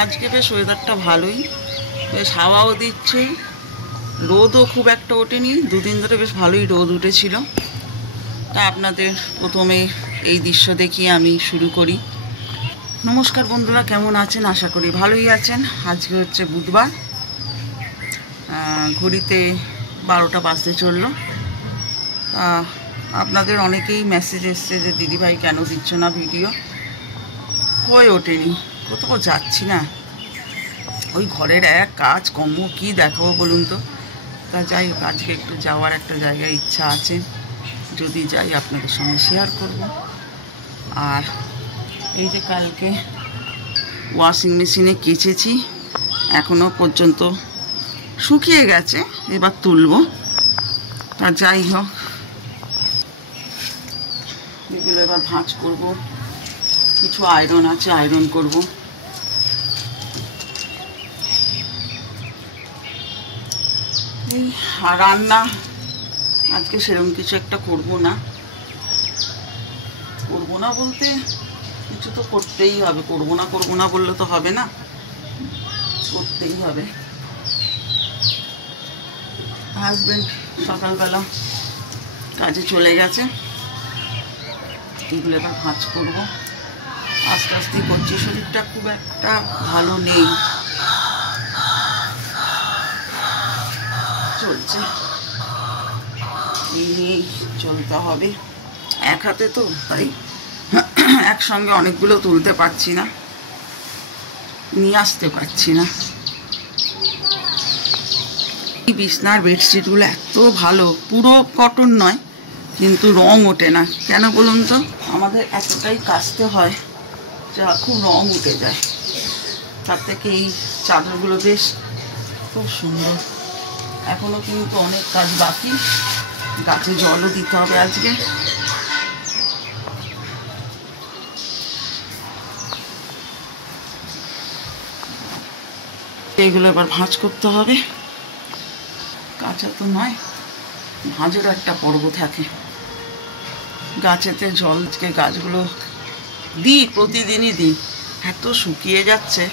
আজকে বেশ ওয়েদারটা ভালোই, বেশ হাওয়াও দিচ্ছে, রোদও খুব একটা ওঠেনি। দুদিন ধরে বেশ ভালোই রোদ উঠেছিল। তা আপনাদের প্রথমে এই দৃশ্য দেখিয়ে আমি শুরু করি। নমস্কার বন্ধুরা, কেমন আছেন? আশা করি ভালোই আছেন। আজকে হচ্ছে বুধবার, ঘড়িতে 12টা বাজতে চললো। আপনাদের অনেকেই মেসেজ এসছে যে দিদিভাই কেন দিচ্ছ না ভিডিও। হয়ে ওঠেনি, কোথাও যাচ্ছি না, ওই ঘরের এক কাজ কর্ম কী দেখাবো বলুন তো। তা যাই হোক, আজকে একটু যাওয়ার একটা জায়গায় ইচ্ছা আছে, যদি যাই আপনাদের সঙ্গে শেয়ার করব। আর এই যে কালকে ওয়াশিং মেশিনে কেচেছি, এখনও পর্যন্ত শুকিয়ে গেছে, এবার তুলব। তা যাই হোক, এগুলো এবার ভাঁজ করব। কিছু আয়রন আছে, আয়রন করব। এই রান্না আজকে সেরকম কিছু একটা করব না বলতে কিছু তো করতেই হবে। করব না বললে তো হবে না, করতেই হবে। হাজব্যান্ড সকালবেলা কাজে চলে গেছে, এগুলো এবার ভাঁজ করব। আস্তে আস্তে করছি, শরীরটা খুব একটা ভালো নেই, চলছে, এই নিয়েই চলতে হবে। এক হাতে তো, তাই একসঙ্গে অনেকগুলো তুলতে পারছি না, নিয়ে আসতে পারছি না। এই বিছনার বেডশিটগুলো এত ভালো, পুরো কটন নয়, কিন্তু রং ওঠে না কেন বলুন তো। আমাদের এতটাই কাচতে হয় যা খুব রং উঠে যায়। তার থেকে এই চাদরগুলো বেশ খুব সুন্দর। এখনও কিন্তু অনেক কাজ বাকি, গাছে জলও দিতে হবে আজকে। এগুলো এবার ভাঁজ করতে হবে। কাঁচা তো নয়, ভাঁজেরও একটা পর্ব থাকে। গাছেতে জল আজকে গাছগুলো দিই, প্রতিদিনই দিই, এত শুকিয়ে যাচ্ছে।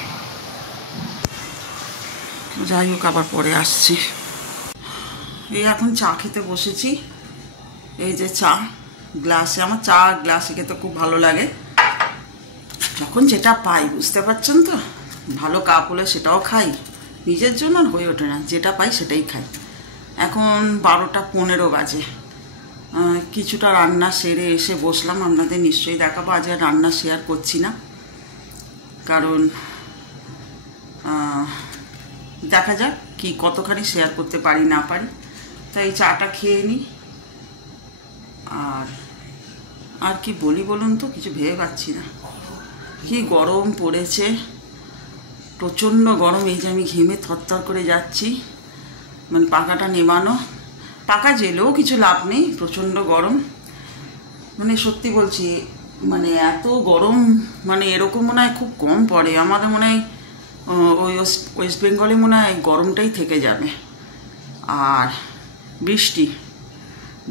যাই হোক, আবার পরে আসছি। এই এখন চা খেতে বসেছি। এই যে চা গ্লাসে, আমার চা গ্লাসে খেতে খুব ভালো লাগে। যখন যেটা পাই, বুঝতে পারছেন তো, ভালো কাপ হলে সেটাও খাই, নিজের জন্য হয়ে ওঠে না, যেটা পাই সেটাই খাই। এখন 12টা 15 বাজে। কিছুটা রান্না সেরে এসে বসলাম। আপনাদের নিশ্চয়ই দেখাবো, আজ আর রান্না শেয়ার করছি না, কারণ দেখা যাক কি কতখানি শেয়ার করতে পারি না পারি। তাই চাটা খেয়ে নিই। আর কি বলি বলুন তো, কিছু ভেবে পাচ্ছি না। কি গরম পড়েছে, প্রচণ্ড গরম। এই যে আমি ঘেমে থরথর করে যাচ্ছি, মানে পাখাটা নেমানো, পাখা জেলেও কিছু লাভ নেই, প্রচণ্ড গরম। মানে সত্যি বলছি, মানে এত গরম, মানে এরকম মনে হয় খুব কম পড়ে। আমাদের মনে হয় ওই ওয়েস্ট বেঙ্গলে মনে হয় গরমটাই থেকে যাবে। আর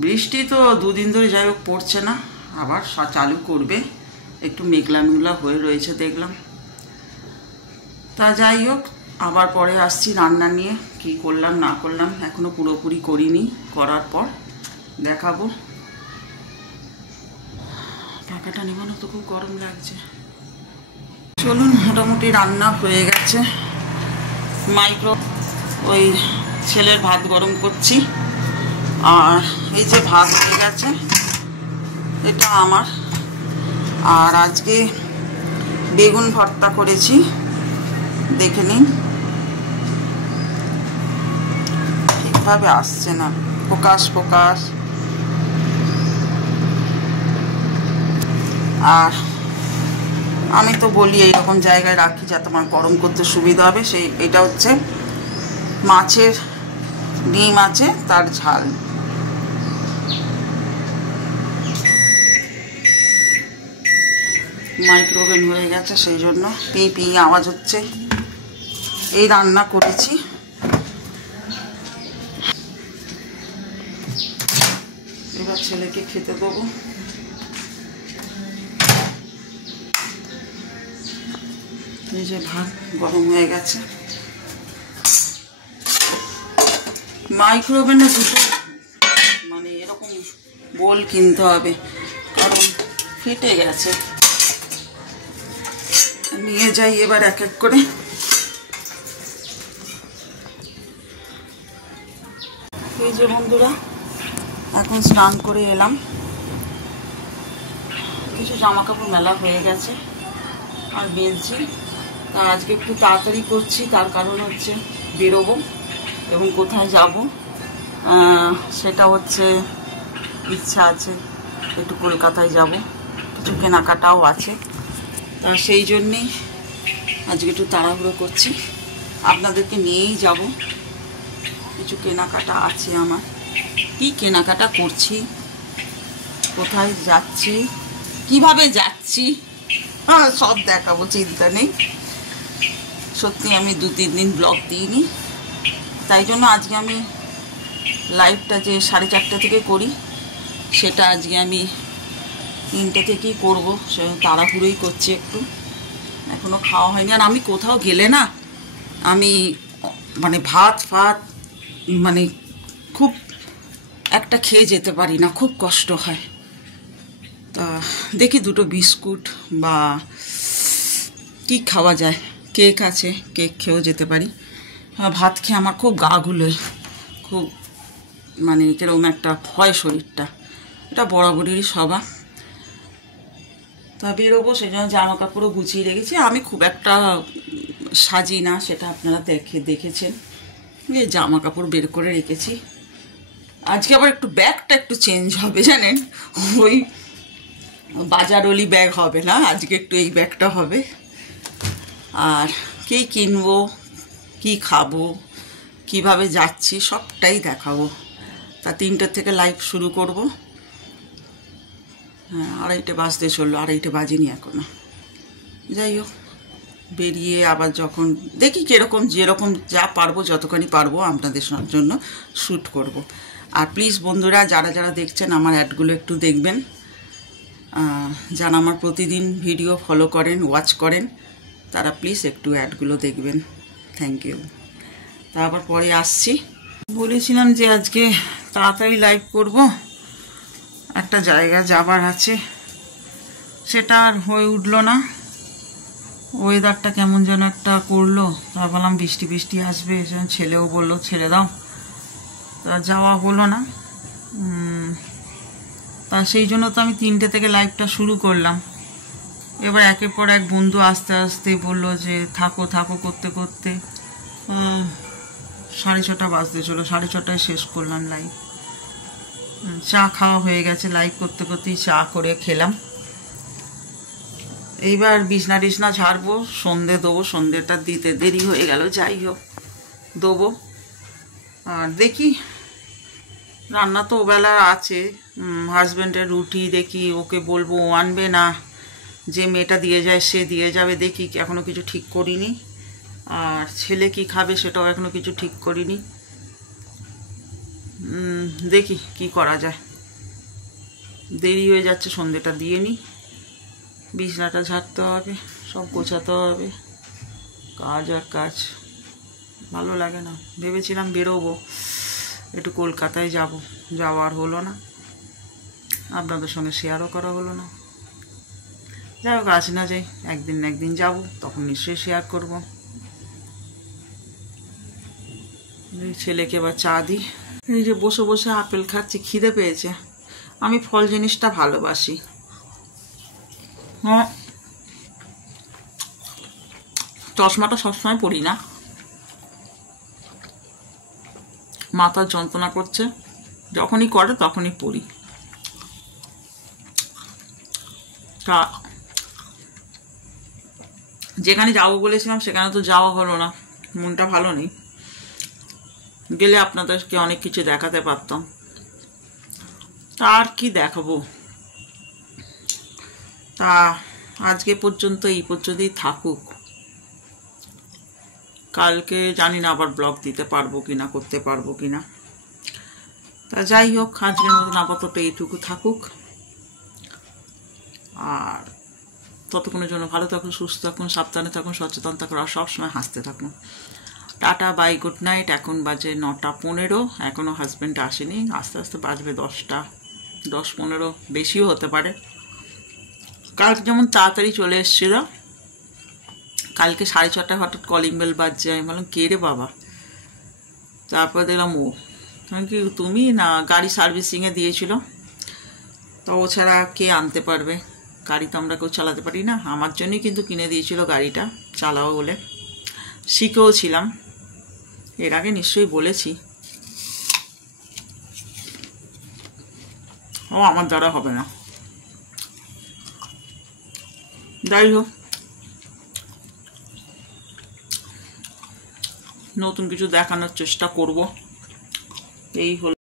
বৃষ্টি তো দুদিন ধরে যাই হোক পড়ছে না, আবার চালু করবে। একটু মেঘলা মেঘলা হয়ে রয়েছে দেখলাম। তা যাই হোক, আবার পরে আসছি রান্না নিয়ে। কি করলাম না করলাম এখনো পুরোপুরি করিনি, করার পর দেখাবো। পাখাটা নেমানো তো খুব গরম লাগছে। চলুন, মোটামুটি রান্না হয়ে গেছে। ওই ছেলের ভাত গরম করছি। আর এই যে ভাত হয়ে গেছে, এটা আমার। আর আজকে বেগুন ভর্তা করেছি, দেখে নিন। ঠিকভাবে আসছে না, ফোকাস। আর আমি তো বলি এইরকম জায়গায় রাখি যাতে আমার গরম করতে সুবিধা হবে। এটা হচ্ছে মাছের ডিম আছে, তার ঝাল। মাইক্রোওভেন হয়ে গেছে, সেই জন্য পিঁ আওয়াজ হচ্ছে। এই রান্না করেছি। এবার ছেলেকে খেতে দেবো। এই যে ভাত গরম হয়ে গেছে। মাইক্রোওভেনে দুটো মানে এরকম বোল কিনতে হবে, কারণ ফেটে গেছে। নিয়ে যাই এবার এক এক করে। এই যে বন্ধুরা, এখন স্নান করে এলাম। কিছু জামা কাপড় মেলা হয়ে গেছে আর বেলছি। তা আজকে একটু তাড়াতাড়ি করছি, তার কারণ হচ্ছে বেরোবো এবং কোথায় যাব সেটা হচ্ছে ইচ্ছা আছে, একটু কলকাতায় যাব, কিছু কেনাকাটাও আছে। তা সেই জন্যেই আজকে একটু তাড়াহুড়ো করছি, আপনাদেরকে নিয়েই যাব। কিছু কেনাকাটা আছে আমার, কি কেনাকাটা করছি, কোথায় যাচ্ছি, কিভাবে যাচ্ছি, সব দেখাবো, চিন্তা নেই। সত্যি আমি 2-3 দিন ব্লগ দিইনি, তাই জন্য আজকে আমি লাইভটা যে 4:30 থেকে করি, সেটা আজকে আমি 3টে থেকেই করবো। সে তাড়াহুড়োই করছি একটু, এখনও খাওয়া হয়নি। আর আমি কোথাও গেলে না, আমি মানে ভাত মানে খুব একটা খেয়ে যেতে পারি না, খুব কষ্ট হয়। তা দেখি 2টো বিস্কুট বা কি খাওয়া যায়, কেক আছে, কেক খেয়েও যেতে পারি। ভাত খেয়ে আমার খুব গা গুলোয়, খুব মানে কিরকম একটা হয় শরীরটা, এটা বরাবরেরই স্বভাব। তা বেরোবো, সেই জন্য জামা কাপড়ও গুছিয়ে রেখেছি। আমি খুব একটা সাজি না, সেটা আপনারা দেখেছেন, যে জামা কাপড় বের করে রেখেছি। আজকে আবার একটু ব্যাগটা একটু চেঞ্জ হবে জানেন, ওই বাজারওলি ব্যাগ হবে না, আজকে একটু এই ব্যাগটা হবে। আর কী কিনবো, কি খাবো, কিভাবে যাচ্ছি, সবটাই দেখাবো। তা 3টের থেকে লাইভ শুরু করব। হ্যাঁ, 2:30 বাজতে চললো, 2:30 বাজেনি এখনো। যাই হোক, বেরিয়ে আবার যখন দেখি কীরকম, যেরকম যা পারবো, যতখানি পারবো আপনাদের জন্য শ্যুট করব। আর প্লিজ বন্ধুরা, যারা যারা দেখছেন আমার অ্যাডগুলো একটু দেখবেন, যারা আমার প্রতিদিন ভিডিও ফলো করেন, ওয়াচ করেন, তারা প্লিজ একটু অ্যাডগুলো দেখবেন। Thank you. তারপর পরে আসছি। বলেছিলাম যে আজকে তাড়াতাড়ি লাইভ করব, একটা জায়গা যাবার আছে, সেটা আর হয়ে উঠলো না। ওয়েদারটা কেমন যেন একটা করলো, তা ভাবলাম বৃষ্টি বৃষ্টি আসবে, ছেলেও বললো ছেড়ে দাও, তা যাওয়া হলো না। তা সেই জন্য তো আমি 3টে থেকে লাইভটা শুরু করলাম। এবার একের পর এক বন্ধু আস্তে আস্তে বললো যে থাকো থাকো করতে করতে 6:30 বাজতে চলো, 6:30টায় শেষ করলাম লাইভ। চা খাওয়া হয়ে গেছে, লাইভ করতে করতেই চা করে খেলাম। এইবার বিছনা টিছনা ঝাড়বো, সন্ধে দেবো, সন্ধেটা দিতে দেরি হয়ে গেল, যাই হোক দেবো। আর দেখি রান্না তো ওবেলা আছে, হাজব্যান্ডের রুটি, দেখি ওকে বলবো ও আনবে না, যে মেয়েটা দিয়ে যায় সে দিয়ে যাবে, দেখি এখনও কিছু ঠিক করিনি। আর ছেলে কি খাবে সেটাও এখনও কিছু ঠিক করিনি, দেখি কি করা যায়। দেরি হয়ে যাচ্ছে, সন্ধেটা দিয়ে নিই, বিছনাটা ঝাড়তে হবে, সব গোছাতে হবে, কাজ আর কাজ, ভালো লাগে না। ভেবেছিলাম বেরোবো, একটু কলকাতায় যাব, যাওয়ার হলো না, আপনাদের সঙ্গে শেয়ারও করা হলো না। যাই হোক, আজ না যাই, একদিন না একদিন যাব, তখন নিশ্চয়ই শেয়ার করব। ছেলেকে এবার চা দিই। এই যে বসে বসে আপেল খাচ্ছি, খিদে পেয়েছে। আমি ফল জিনিসটা ভালোবাসি। হ্যাঁ, চশমাটা সবসময় পরি না, মাথার যন্ত্রণা করছে, যখনই করে তখনই পরি। তা যেখানে যাবো বলেছিলাম সেখানে তো যাওয়া হলো না, মনটা ভালো নেই। গেলে আপনাদেরকে অনেক কিছু দেখাতে পারতাম, তা আর কি দেখাবো। তা আজকে পর্যন্ত এই পর্যন্তই থাকুক, কালকে জানি না আবার ব্লগ দিতে পারবো কিনা, করতে পারবো কিনা। তা যাই হোক, আজকের মতন আপাতত এইটুকু থাকুক। আর ততক্ষণের জন্য ভালো থাকুন, সুস্থ থাকুন, সাবধানে থাকুন, সচেতন থাকুন, আর সবসময় হাসতে থাকুন। টাটা, বাই, গুড নাইট। এখন বাজে 9:15, এখনও হাজব্যান্ড আসেনি, আস্তে আস্তে বাজবে 10টা, 10-15, বেশিও হতে পারে। কালকে যেমন তাড়াতাড়ি চলে এসেছিল, কালকে 6:30 হঠাৎ কলিং বেল বাজছে, আমি বললাম কে রে বাবা, তারপর দেখলাম ও। কি তুমি না, গাড়ি সার্ভিসিংয়ে দিয়েছিল, তো ও ছাড়া কে আনতে পারবে, গাড়ি তো আমরা কেউ চালাতে পারি না। আমার জন্যই কিন্তু কিনে দিয়েছিল গাড়িটা, চালাও বলে, শিখেও ছিলাম, এর আগে নিশ্চয়ই বলেছি। ও আমার দ্বারা হবে না, যাই হোক, নতুন কিছু দেখানোর চেষ্টা করব, এই হল।